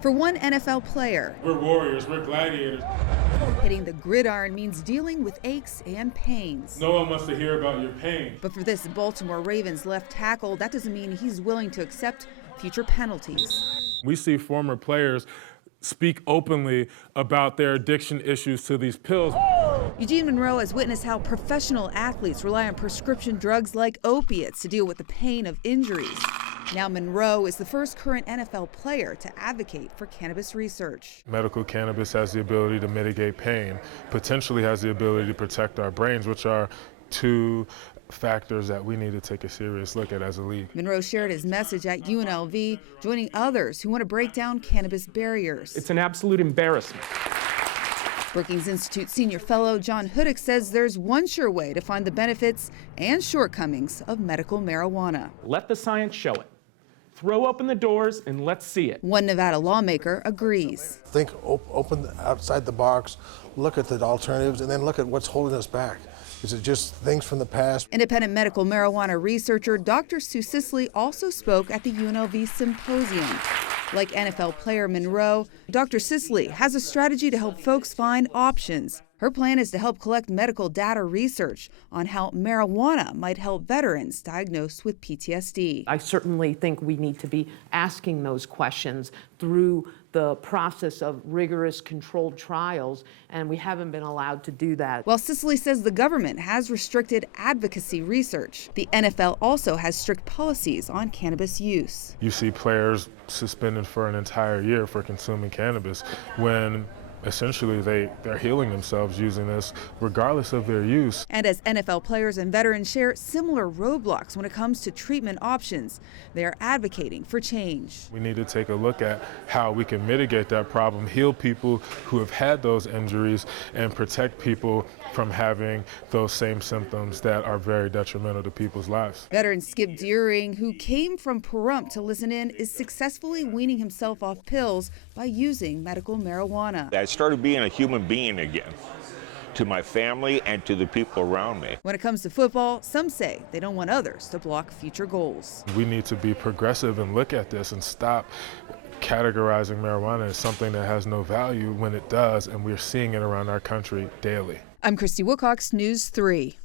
For one NFL player, we're warriors, we're gladiators. Hitting the gridiron means dealing with aches and pains. No one wants to hear about your pain. But for this Baltimore Ravens left tackle, that doesn't mean he's willing to accept future penalties. We see former players speak openly about their addiction issues to these pills. Eugene Monroe has witnessed how professional athletes rely on prescription drugs like opiates to deal with the pain of injuries. Now Monroe is the first current NFL player to advocate for cannabis research. Medical cannabis has the ability to mitigate pain, potentially has the ability to protect our brains, which are two factors that we need to take a serious look at as a league. Monroe shared his message at UNLV, joining others who want to break down cannabis barriers. It's an absolute embarrassment. Brookings Institute senior fellow John Hudak says there's one sure way to find the benefits and shortcomings of medical marijuana. Let the science show it. Throw open the doors and let's see it. One Nevada lawmaker agrees. Think open outside the box, look at the alternatives, and then look at what's holding us back. Is it just things from the past? Independent medical marijuana researcher Dr. Sisley also spoke at the UNLV Symposium. Like NFL player Monroe, Dr. Sisley has a strategy to help folks find options. Her plan is to help collect medical data research on how marijuana might help veterans diagnosed with PTSD. I certainly think we need to be asking those questions through the process of rigorous controlled trials, and we haven't been allowed to do that. While Sisley says the government has restricted advocacy research, the NFL also has strict policies on cannabis use. You see players suspended for an entire year for consuming cannabis when essentially they're healing themselves using this regardless of their use. And as NFL players and veterans share similar roadblocks when it comes to treatment options, they are advocating for change. We need to take a look at how we can mitigate that problem, heal people who have had those injuries, and protect people from having those same symptoms that are very detrimental to people's lives. Veteran Skip Deering, who came from Pahrump to listen in, is successfully weaning himself off pills by using medical marijuana. I started being a human being again, to my family and to the people around me. When it comes to football, some say they don't want others to block future goals. We need to be progressive and look at this and stop categorizing marijuana as something that has no value when it does, and we're seeing it around our country daily. I'm Christy Wilcox, News 3.